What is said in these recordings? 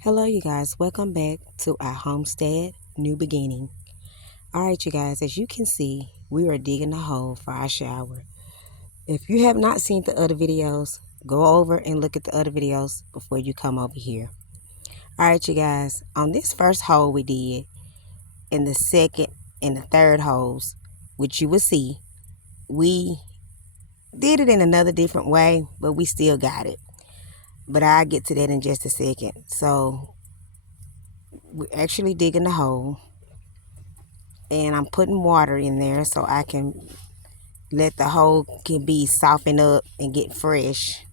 Hello, you guys. Welcome back to our Homestead New Beginning. All right, you guys, as you can see, we are digging a hole for our shower. If you have not seen the other videos, go over and look at the other videos before you come over here. All right, you guys, on this first hole we did, in the second and the third holes, which you will see, we did it in another different way, but we still got it. But I'll get to that in just a second. So we're actually digging the hole. And I'm putting water in there so I can let the hole can be softened up and get fresh,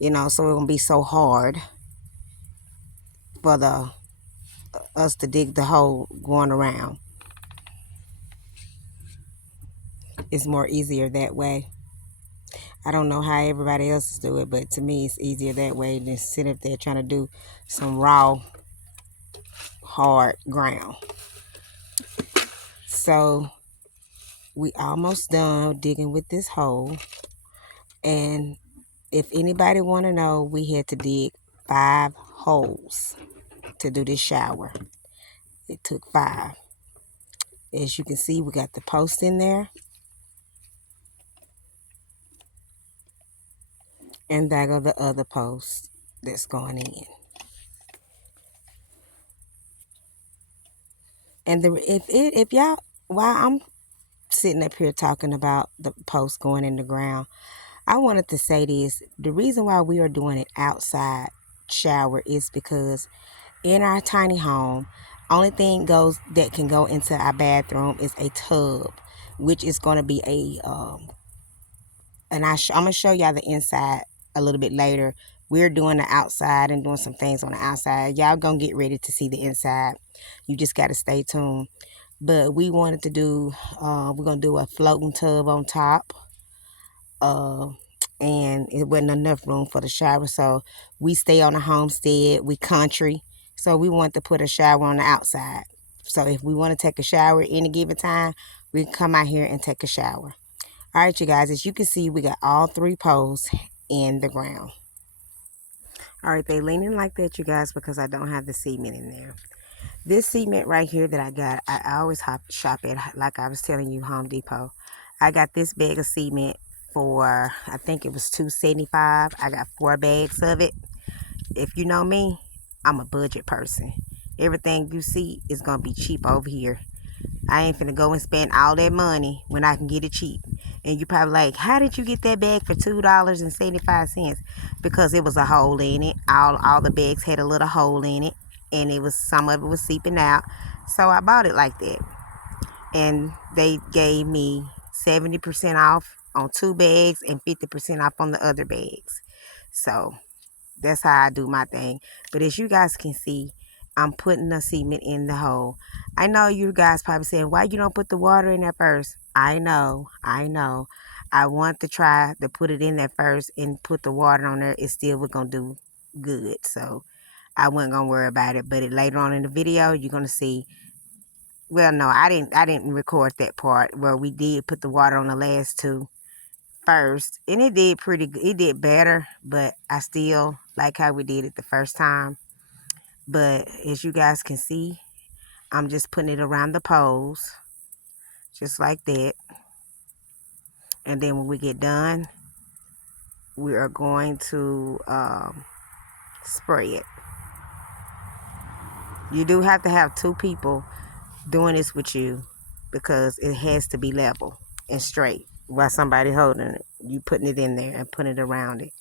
so it won't be so hard for the us to dig the hole going around. It's more easier that way. I don't know how everybody else do it, but to me it's easier that way than sit up there trying to do some raw hard ground. So we almost done digging with this hole, and if anybody want to know, we had to dig 5 holes to do this shower. It took 5. As you can see, we got the post in there, and there go the other post that's going in. And if y'all, while I'm sitting up here talking about the post going in the ground, I wanted to say this. The reason why we are doing it outside shower is because in our tiny home, only thing goes that can go into our bathroom is a tub, which is going to be and I'm going to show y'all the inside a little bit later. We're doing the outside and doing some things on the outside. Y'all going to get ready to see the inside. You just got to stay tuned. But we wanted to do, we're going to do a floating tub on top. And it wasn't enough room for the shower. So we stay on the homestead. We country. So we want to put a shower on the outside. So if we want to take a shower any given time, we can come out here and take a shower. All right, you guys, as you can see, we got all 3 poles in the ground. All right, they leaning like that, you guys, because I don't have the cement in there. This cement right here that I got, I always shop at, like I was telling you, Home Depot. I got this bag of cement for, I think it was $2.75. I got 4 bags of it. If you know me, I'm a budget person. Everything you see is going to be cheap over here. I ain't finna go and spend all that money when I can get it cheap. And you probably like, how did you get that bag for $2.75? Because it was a hole in it. All the bags had a little hole in it. And some of it was seeping out. So I bought it like that. And they gave me 70% off on 2 bags and 50% off on the other bags. So that's how I do my thing. But as you guys can see, I'm putting the cement in the hole. I know you guys probably saying, why you don't put the water in there first? I know. I want to try to put it in there first and put the water on there. It still was going to do good. So I wasn't going to worry about it. But later on in the video, you're going to see. Well, no, I didn't record that part where we did put the water on the last 2 first. And it did it did better. But I still like how we did it the first time. But as you guys can see, I'm just putting it around the poles, just like that. And then when we get done, we are going to spray it. You do have to have 2 people doing this with you because it has to be level and straight while somebody holding it. You putting it in there and putting it around it.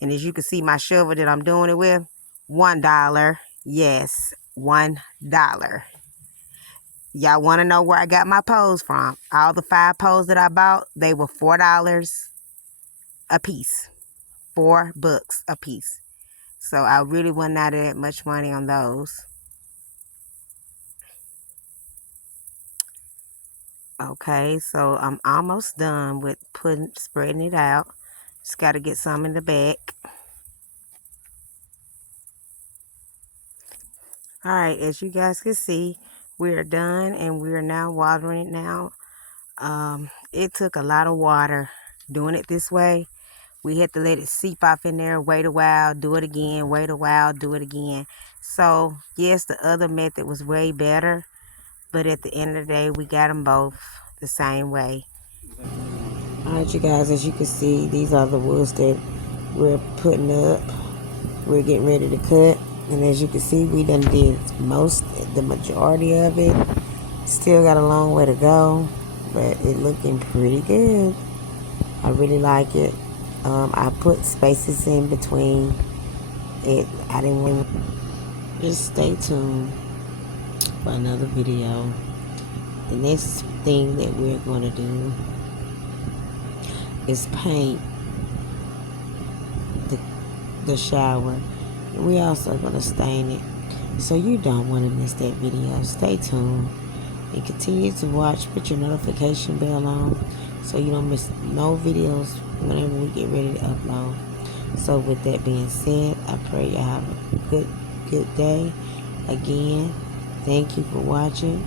And as you can see, my shovel that I'm doing it with, $1. Yes, $1. Y'all want to know where I got my poles from? All the 5 poles that I bought, they were $4 a piece. $4 a piece. So I really wasn't out of that much money on those. Okay, so I'm almost done with spreading it out. Just got to get some in the back. All right, as you guys can see, we are done and we are now watering it now. It took a lot of water doing it this way. We had to let it seep off in there, wait a while, do it again, wait a while, do it again. So yes, the other method was way better, but at the end of the day, we got them both the same way. Alright, you guys, as you can see, these are the woods that we're putting up. We're getting ready to cut, and as you can see, we done did the majority of it. Still got a long way to go, but it looking pretty good. I really like it. I put spaces in between it. I didn't want. Just stay tuned for another video. The next thing that we're going to do is paint the shower. We also going to stain it, so you don't want to miss that video. Stay tuned and continue to watch. Put your notification bell on so you don't miss no videos whenever we get ready to upload. So with that being said, I pray you have a good day. Again, thank you for watching.